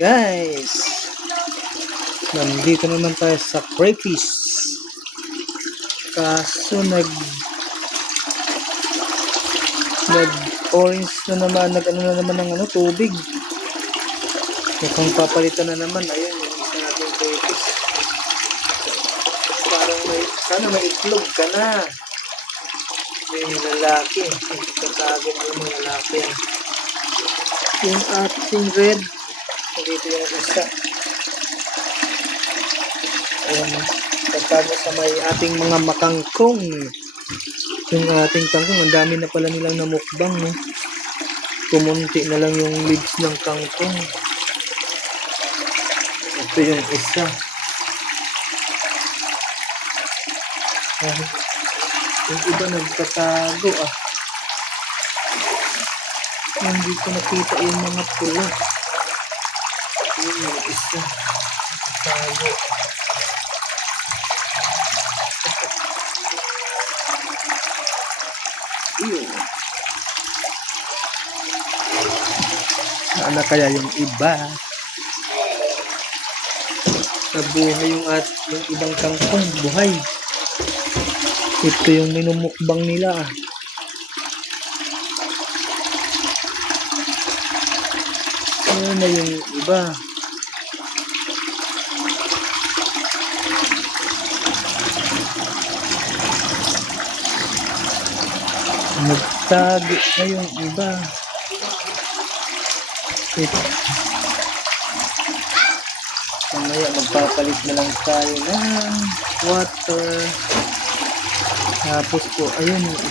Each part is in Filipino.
Guys, nandito naman tayo sa crayfish. Kaso nag-orange na naman, nag-ano na naman ng tubig. Mukhang papalitan na naman. Ayun, yung isa natin crayfish. Parang sana may itlog ka na. May lalaki. Tatago mo yung mga lalaki. Yung ating red. Dito yung isa. Ayan. Tatago sa may ating mga makangkong. Yung ating kangkong. Ang dami na pala nilang namukbang. No? Kumunti na lang yung leaves ng kangkong. Ito yung isa. Yung iba nagtatago Hindi ko nakita yung mga pula. Yun yung isa. Nagtatago. Yun. Sana kaya yung iba. Nabuhay yung ibang kangkong. Buhay. Ito yung minumukbang nila. Ano na yung iba? Nagtago na yung iba. Mamaya magpapalit na lang tayo ng water. Tapos po, ayun yung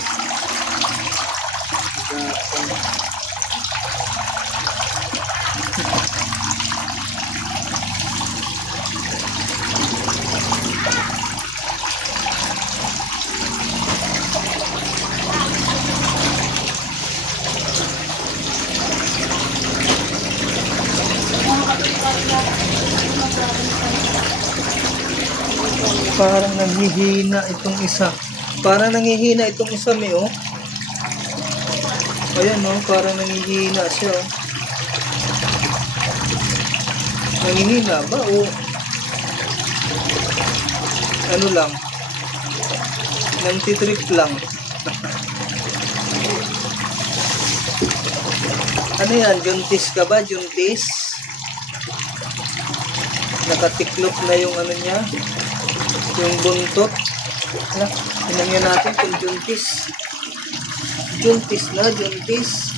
parang nanghihina itong isa. Parang nanghihina itong isa, may Ayan, parang nanghihina siya, Nanghihina ba, ano lang? Nantitrip lang. Ano yan? Juntis ka ba? Juntis? Nakatiklop na yung ano niya? Yung buntot. Tinangyan natin kung juntis. Juntis na, juntis.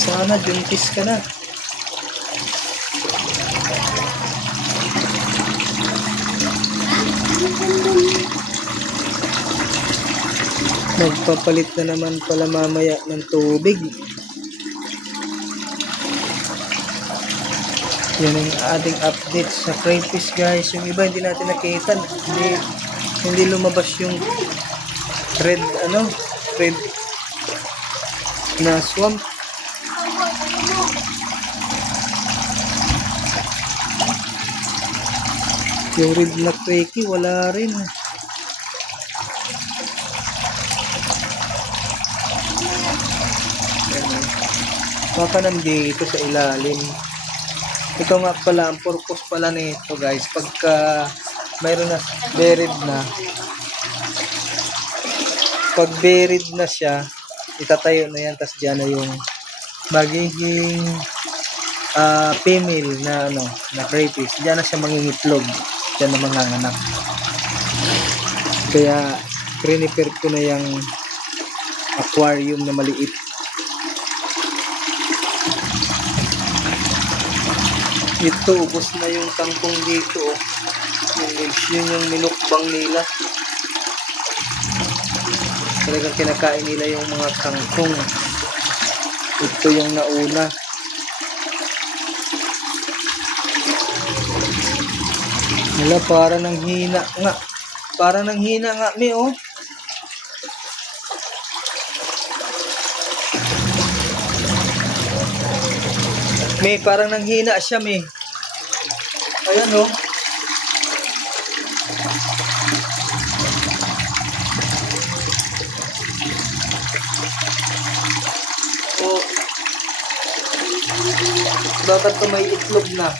Sana juntis ka na. Magpapalit na naman pala mamaya ng tubig. Yan ang ating update sa crayfish, guys. Yung iba hindi natin nakita. Hindi lumabas yung red na swamp. Yung red na crayfish wala rin. Baka nandito sa ilalim. Ito nga pala, ang purpose pala nito, guys, pagka mayroon na buried na, pag buried na siya, itatayo na yan, tas dyan na yung magiging female na crayfish. Dyan na siya mangingitlog, dyan na manganganak. Kaya prepare ko na yung aquarium na maliit. Ito, ubos na yung kangkong dito. Yun yung minukbang nila. Talagang kinakain nila yung mga kangkong. Ito yung nauna. Wala, para nang hina nga. Para nang hina nga, May parang nanghina siya, May. Ayan, Bakit to may itlog na?